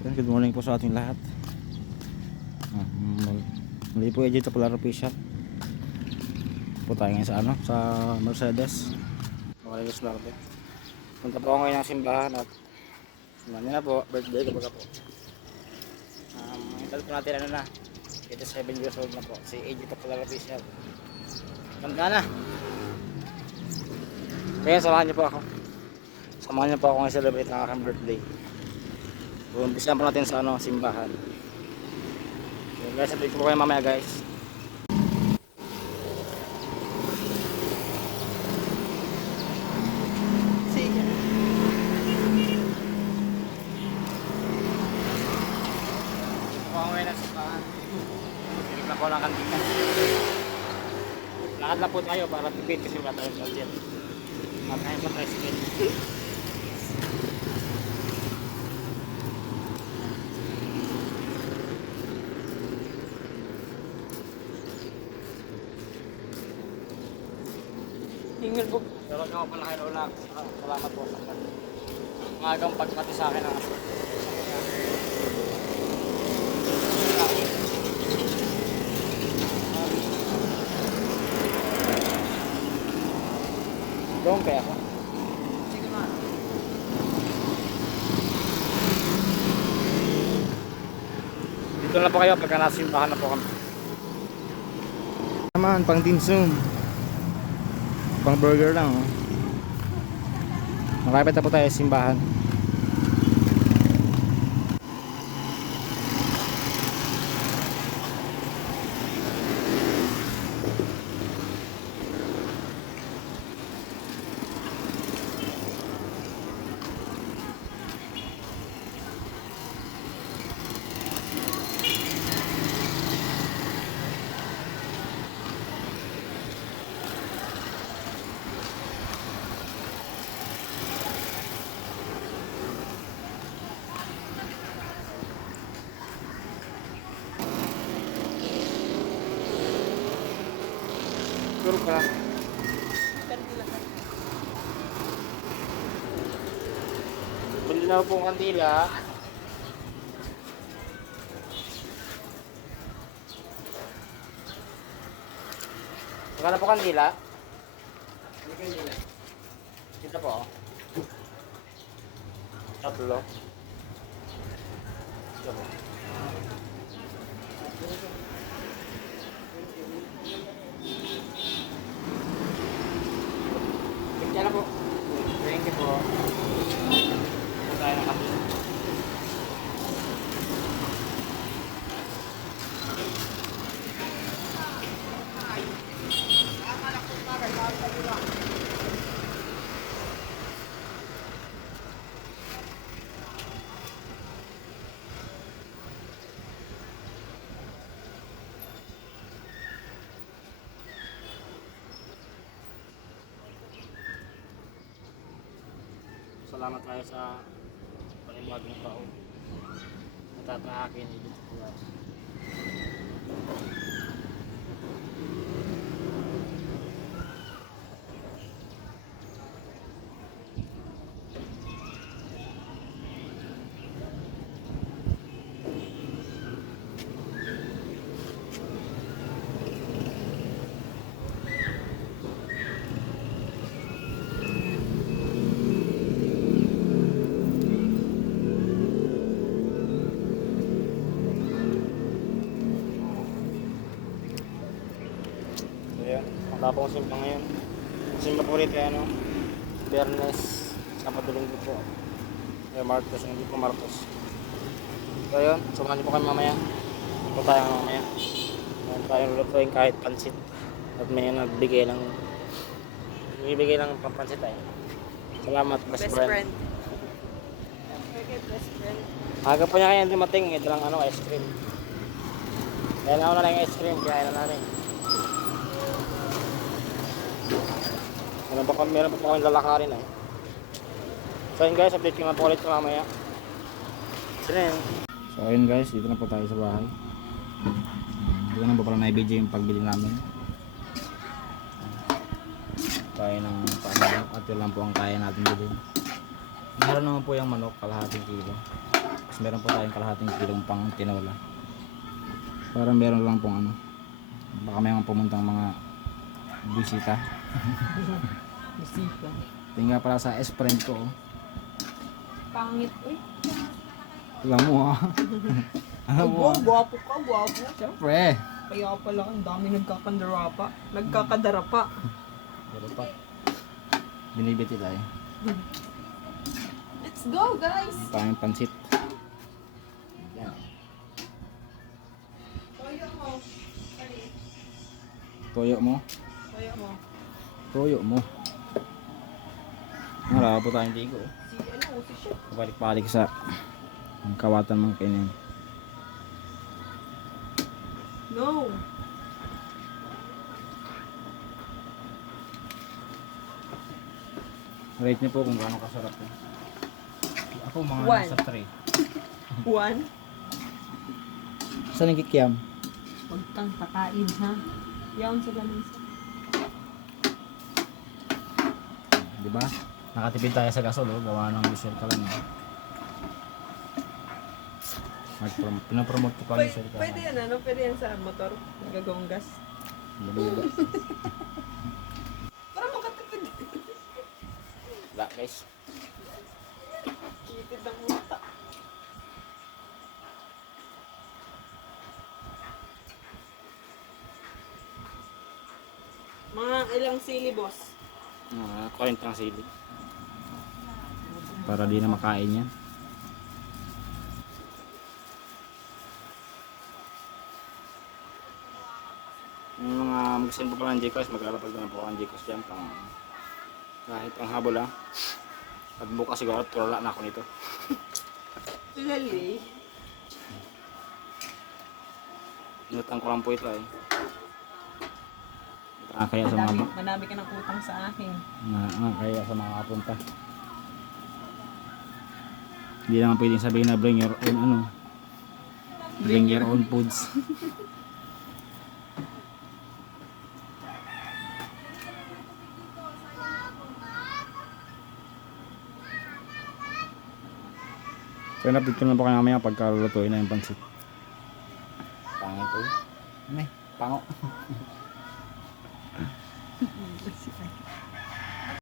Good morning po sa ating lahat. Muli po dito Polar Official. Po tayo ngayon sa sa Mercedes. Marilos Verde. Punta po ako ngayon ng simbahan at namin na po, birthday ko baga po. Ito po natin na 87 years old na po. Si AJ po Polar Official. Ganda na. Kaya samahan niyo po ako. Samahan niyo po ako ngayon celebrate ng aking birthday. Umpisahan po natin sa simbahan. So guys, update ko po kayo mamaya guys. Ako ngayon ng simbahan. Sinig na po ng kantina. Lakad na po tayo para tipid kasi wala tayong budget. At ngayon pa tricycle. Ingil po. Pero nyo pala kayo ulang. Salamat po. Magang pagpati sa akin ang doon kaya ako. Sige ma. Dito na po kayo pagka nasimbahan na po kami. Naman, pang tinsum. Pang burger lang oh. Makapit na po tayo sa simbahan. Siguro ka. Bili na po ang kandila. Magkano po kandila? Dito po. Tatlo. Dito po. Yan na po. Thank you po. Ito tayo ng kape. Salamat tayo sa panibagong taon. Natatahakin dito po. Wala po akong simpa ngayon. Simpa po rin kaya Bernes, Sabado Linggo po. Marcos, hindi po Marcos. So yun, samahan niyo po kami mamaya. Ito tayo mamaya. Mayroon tayong lulutuin kahit pansit. At may nagbigay ng pampansit tayo. Salamat, best friend. Best friend. Aga po niya kaya dumating, ito lang ice cream. Kaya na ako na lang ice cream, kaya na namin. Meron pa po kami lalakarin eh. So yun guys, update ko na po ulit ko mamaya. So yun guys, dito na po tayo sa bahay. Dito na po pala na-video yung pagbili namin. Tayo ng paano at yun lang po ang kaya natin bilhin. Meron naman po yung manok, kalahating kilo. Tapos meron po tayong kalahating kilong pang tinola. Para meron lang pong ano. Baka may mga pumuntang mga bisita. Bisita. Tingnan pala sa S-friend ko. Oh. Pangit eh. Alam mo ah. Alam mo ah. Guwapo ka, guwapo. Siyempre. Kaya pala ang dami nagkakadara pa. Nagkakadara pa. Pero pa. Binibiti tayo. Let's go guys! Pangin pansit. Yan. Toyo mo. Kali. Toyo mo. Toyo mo. Toyo mo. Wala po tayong tigo. Si ano, si Chef. Balik-balik sa ang kawatan mga kainin. No! Rate niyo po kung gaano kasarap yun. Ako mga One. nasa 3. 1. Saan yung kikiam? Huwag kang kakain ha. Yaon sa ganun. Diba? Nakatipid tayo sa gasol, oh. Gawa ng diesel ka lang. Pinapromote ko pa yung diesel ka. Pwede yan ano? Pwede yan sa motor. Nagagawang gas. Diba? Para makatipid. Wala guys. Kitid ng mata. Mga ilang sili boss? 40 ng sili. Para di na makain yan. Yung mga mag-send po pala ng Gcash, maglalapag na po ang Gcash dyan pang kahit pang habol lang. At bukas siguro tulala na ako nito. Lali. Inutang ko lang po ito eh. Kaya sa mga Madami ka ng utang sa akin. kaya sa mga kapunta. Hindi naman pwedeng sabihin na bring your own ano. Bring your own foods. So napito na po kayo mamaya pagkalulutuin na yung pansit. Pangit po. Ano eh? Pango.